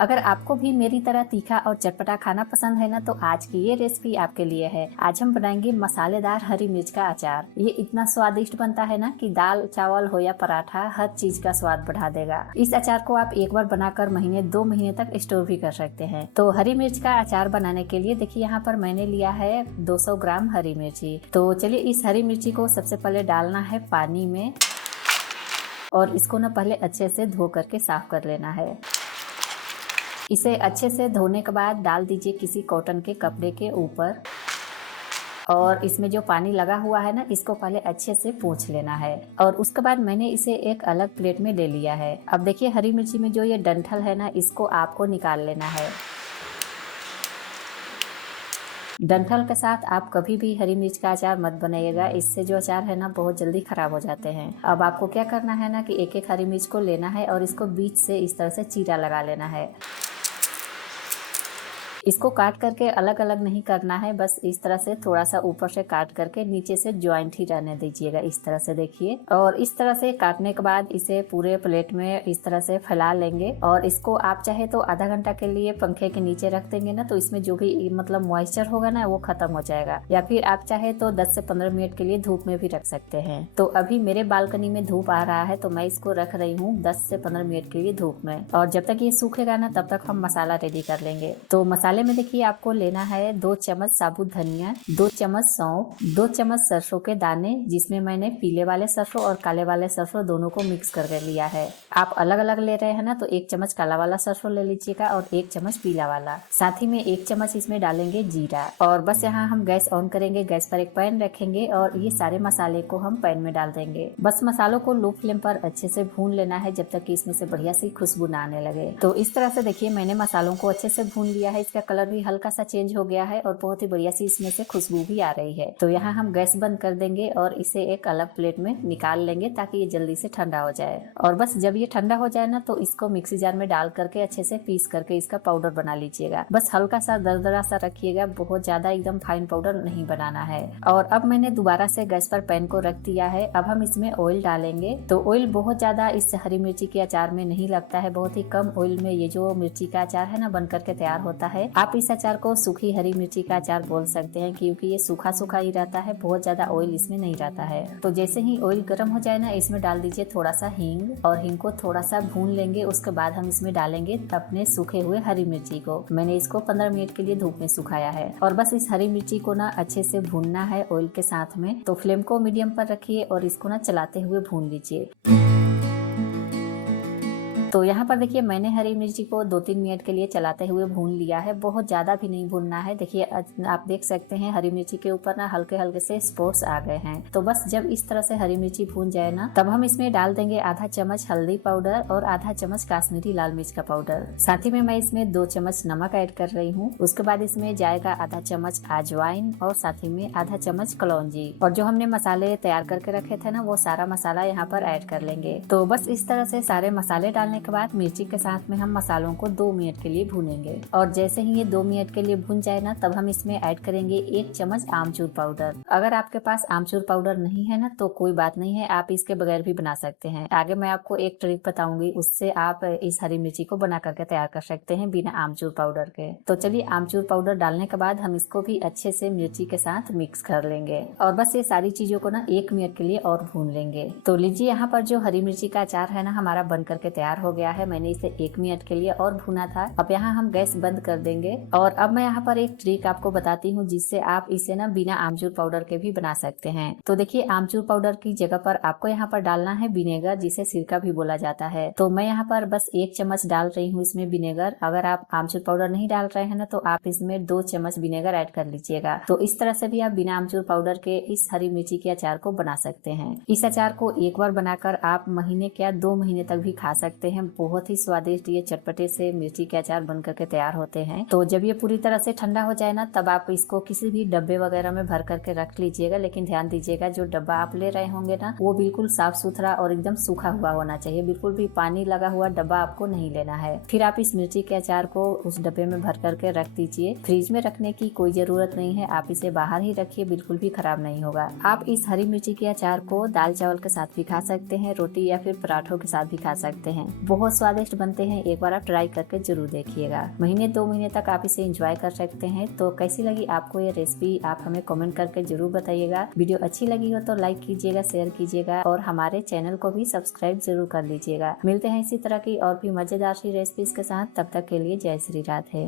अगर आपको भी मेरी तरह तीखा और चटपटा खाना पसंद है ना, तो आज की ये रेसिपी आपके लिए है। आज हम बनाएंगे मसालेदार हरी मिर्च का अचार। ये इतना स्वादिष्ट बनता है ना कि दाल चावल हो या पराठा, हर चीज का स्वाद बढ़ा देगा। इस अचार को आप एक बार बनाकर महीने 2 महीने तक स्टोर भी कर सकते हैं। तो हरी मिर्च का अचार बनाने के लिए देखिए यहाँ पर मैंने लिया है 200 ग्राम हरी मिर्ची। तो चलिए इस हरी मिर्ची को सबसे पहले डालना है पानी में और इसको ना पहले अच्छे से धो करके साफ कर लेना है। इसे अच्छे से धोने के बाद डाल दीजिए किसी कॉटन के कपड़े के ऊपर और इसमें जो पानी लगा हुआ है ना, इसको पहले अच्छे से पोंछ लेना है। और उसके बाद मैंने इसे एक अलग प्लेट में ले लिया है। अब देखिए हरी मिर्ची में जो ये डंठल है ना, इसको आपको निकाल लेना है। डंठल के साथ आप कभी भी हरी मिर्च का अचार मत बनाइएगा, इससे जो अचार है ना बहुत जल्दी खराब हो जाते हैं। अब आपको क्या करना है ना कि एक एक हरी मिर्च को लेना है और इसको बीच से इस तरह से चीरा लगा लेना है। इसको काट करके अलग अलग नहीं करना है, बस इस तरह से थोड़ा सा ऊपर से काट करके नीचे से ज्वाइंट ही रहने दीजिएगा, इस तरह से देखिए। और इस तरह से काटने के बाद इसे पूरे प्लेट में इस तरह से फैला लेंगे और इसको आप चाहे तो आधा घंटा के लिए पंखे के नीचे रख देंगे ना, तो इसमें जो भी मतलब मॉइस्चर होगा ना वो खत्म हो जाएगा। या फिर आप चाहे तो 10 से 15 मिनट के लिए धूप में भी रख सकते हैं। तो अभी मेरे बालकनी में धूप आ रहा है तो मैं इसको रख रही हूँ 10 से 15 मिनट के लिए धूप में। और जब तक ये सूखेगा ना तब तक हम मसाला रेडी कर लेंगे। तो मसाले में देखिए आपको लेना है 2 चम्मच साबुत धनिया, 2 चम्मच सौंफ, 2 चम्मच सरसों के दाने, जिसमें मैंने पीले वाले सरसों और काले वाले सरसों दोनों को मिक्स करके लिया है। आप अलग अलग ले रहे हैं ना, तो 1 चम्मच काला वाला सरसों ले लीजिएगा और 1 चम्मच पीला वाला। साथ ही में 1 चम्मच इसमें डालेंगे जीरा। और बस यहाँ हम गैस ऑन करेंगे, गैस पर एक पैन रखेंगे और ये सारे मसाले को हम पैन में डाल देंगे। बस मसालों को लो फ्लेम पर अच्छे से भून लेना है जब तक कि इसमें से बढ़िया सी खुशबू ना आने लगे। तो इस तरह से देखिए मैंने मसालों को अच्छे से भून लिया है। इसका कलर भी हल्का सा चेंज हो गया है और बहुत ही बढ़िया सी इसमें से खुशबू भी आ रही है। तो यहाँ हम गैस बंद कर देंगे और इसे एक अलग प्लेट में निकाल लेंगे ताकि ये जल्दी से ठंडा हो जाए। और बस जब ये ठंडा हो जाए ना, तो इसको मिक्सी जार में डाल करके अच्छे से पीस करके इसका पाउडर बना लीजिएगा। बस हल्का सा दरदरा सा रखिएगा, बहुत ज्यादा एकदम फाइन पाउडर नहीं बनाना है। और अब मैंने दोबारा से गैस पर पैन को रख दिया है। अब हम इसमें ऑयल डालेंगे। तो ऑयल बहुत ज्यादा इस हरी मिर्ची के अचार में नहीं लगता है, बहुत ही कम ऑयल में ये जो मिर्ची का अचार है ना बन करके तैयार होता है। आप इस अचार को सूखी हरी मिर्ची का अचार बोल सकते हैं, क्योंकि ये सूखा सूखा ही रहता है, बहुत ज्यादा ऑयल इसमें नहीं रहता है। तो जैसे ही ऑयल गर्म हो जाए ना, इसमें डाल दीजिए थोड़ा सा हींग और हींग को थोड़ा सा भून लेंगे। उसके बाद हम इसमें डालेंगे अपने सूखे हुए हरी मिर्ची को। मैंने इसको 15 मिनट के लिए धूप में सुखाया है। और बस इस हरी मिर्ची को ना अच्छे से भूनना है ऑयल के साथ में। तो फ्लेम को मीडियम पर रखिए और इसको ना चलाते हुए भून लीजिए। तो यहाँ पर देखिए मैंने हरी मिर्ची को 2-3 मिनट के लिए चलाते हुए भून लिया है, बहुत ज्यादा भी नहीं भूनना है। देखिए आप देख सकते हैं हरी मिर्ची के ऊपर ना हल्के हल्के से स्पॉट्स आ गए हैं। तो बस जब इस तरह से हरी मिर्ची भून जाए ना, तब हम इसमें डाल देंगे आधा चम्मच हल्दी पाउडर और आधा चम्मच काश्मीरी लाल मिर्च का पाउडर। साथ ही में मैं इसमें 2 चम्मच नमक ऐड कर रही हूँ। उसके बाद इसमें जाएगा आधा चम्मच अजवाइन और साथ ही में आधा चम्मच कलौंजी। और जो हमने मसाले तैयार करके रखे थे ना, वो सारा मसाला यहाँ पर ऐड कर लेंगे। तो बस इस तरह से सारे मसाले डालने के बाद मिर्ची के साथ में हम मसालों को 2 मिनट के लिए भूनेंगे। और जैसे ही ये 2 मिनट के लिए भून जाए ना, तब हम इसमें ऐड करेंगे 1 चम्मच आमचूर पाउडर। अगर आपके पास आमचूर पाउडर नहीं है ना, तो कोई बात नहीं है, आप इसके बगैर भी बना सकते हैं। आगे मैं आपको एक ट्रिक बताऊंगी, उससे आप इस हरी मिर्ची को बना करके तैयार कर सकते हैं बिना आमचूर पाउडर के। तो चलिए आमचूर पाउडर डालने के बाद हम इसको भी अच्छे से मिर्ची के साथ मिक्स कर लेंगे। और बस ये सारी चीजों को ना 1 मिनट के लिए और भून लेंगे। तो लीजिए यहाँ पर जो हरी मिर्ची का अचार है ना, हमारा बन करके तैयार हो गया है। मैंने इसे 1 मिनट के लिए और भुना था। अब यहाँ हम गैस बंद कर देंगे। और अब मैं यहाँ पर एक ट्रिक आपको बताती हूँ, जिससे आप इसे ना बिना आमचूर पाउडर के भी बना सकते हैं। तो देखिए आमचूर पाउडर की जगह पर आपको यहाँ पर डालना है विनेगर, जिसे सिरका भी बोला जाता है। तो मैं यहाँ पर बस 1 चम्मच डाल रही हूँ इसमें विनेगर। अगर आप आमचूर पाउडर नहीं डाल रहे हैं ना, तो आप इसमें 2 चम्मच विनेगर ऐड कर लीजिएगा। तो इस तरह से भी आप बिना आमचूर पाउडर के इस हरी मिर्ची के अचार को बना सकते हैं। इस अचार को एक बार बनाकर आप महीने क्या 2 महीने तक भी खा सकते हैं। बहुत ही स्वादिष्ट ये चटपटे से मिर्ची के अचार बन करके तैयार होते हैं। तो जब ये पूरी तरह से ठंडा हो जाए ना, तब आप इसको किसी भी डब्बे वगैरह में भर करके रख लीजिएगा। लेकिन ध्यान दीजिएगा जो डब्बा आप ले रहे होंगे ना, वो बिल्कुल साफ सुथरा और एकदम सूखा हुआ होना चाहिए। बिल्कुल भी पानी लगा हुआ डब्बा आपको नहीं लेना है। फिर आप इस मिर्ची के अचार को उस डब्बे में भर करके रख दीजिए। फ्रिज में रखने की कोई जरूरत नहीं है, आप इसे बाहर ही रखिए, बिल्कुल भी खराब नहीं होगा। आप इस हरी मिर्ची के अचार को दाल चावल के साथ भी खा सकते हैं, रोटी या फिर पराठों के साथ भी खा सकते हैं। बहुत स्वादिष्ट बनते हैं, एक बार आप ट्राई करके जरूर देखिएगा। महीने 2 महीने तक आप इसे एंजॉय कर सकते हैं। तो कैसी लगी आपको ये रेसिपी, आप हमें कमेंट करके जरूर बताइएगा। वीडियो अच्छी लगी हो तो लाइक कीजिएगा, शेयर कीजिएगा और हमारे चैनल को भी सब्सक्राइब जरूर कर लीजिएगा। मिलते हैं इसी तरह की और भी मजेदार सी रेसिपीज के साथ, तब तक के लिए जय श्री राधे।